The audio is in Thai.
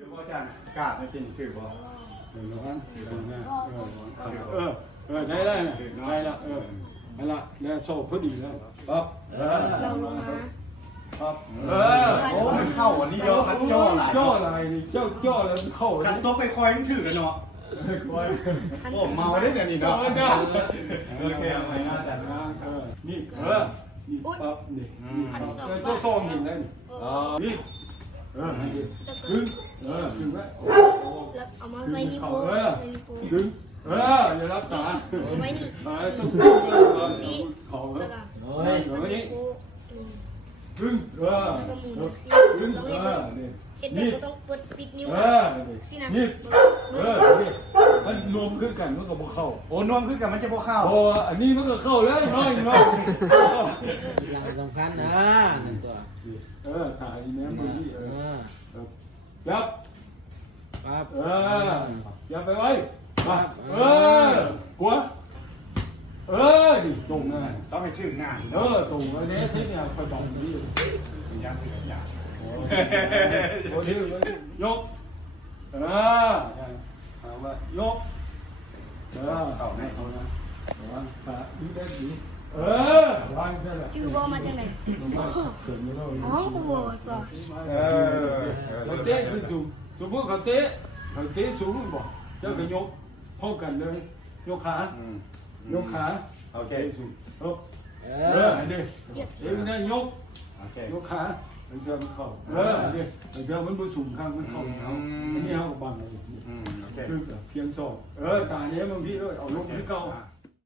คือว่าอาจารย์กาดในสิ่งคือว่าได้แล้วนั่นละแล้วโซ่พอดีแล้วครับ เราลงมา ครับโอ้มันเข้าอันนี้เยอะคัดย่อหลาย ย่ออะไรนี่ย่อแล้วเข้า คันตัวไปคอยมันถือกันเนาะโอ้เมาได้เนี่ยนี่เนาะโอเคเอาไปนะอาจารย์ นี่นี่ปั๊บนี่ตัวซองหินได้นี่ดึงดึงไว้ แล้วเอามาใส่นิ้วโป้ง ดึงอย่ารับตา ไว้นี่ ตาสุดเขา แล้วก็ ไว้นี่ โป้ง ดึงดึง เอ็ดเด็กก็ต้องเปิดปิดนิ้วสินะ นี่มันรวมขึ้นกันมันก็บ่เข้า โอ้นวมขึ้นกับมันจะพอเข้า โอ้อันนี้มันก็เข้าแล้วน้อย อย่างสำคัญนะนั่นตัว ถ่ายแม่มือนี่ยับ ครับ ยับไปไว้หัวดิตรงนะ ต้องให้ถึงงาน ตรงอันนี้สิเนี่ยคอยบอกนี่ ยักษ์ยักษ์ โอ้ที่ยกถามว่ายกเข้านะขาดีได้ดีวางซะแหละ ชื่อบอมาจากไหน เขินไม่ได้ อ๋อกูบอกสอบ เขาเตะขึ้นสูงสมมติเขาเตะสูงบ่เจ้าก็ยกพร้อมกันเลยยกขายกขาโอเคสูงอันนี้นั่นยก โอเค ยกขามันจะมันเข้าอันนี้มันจะมันบนสูงข้างมันเข้าอันนี้เขาบังเลย โอเค ตึกเพียงสองตาเนี้ยบางทีเอาลงที่เก้า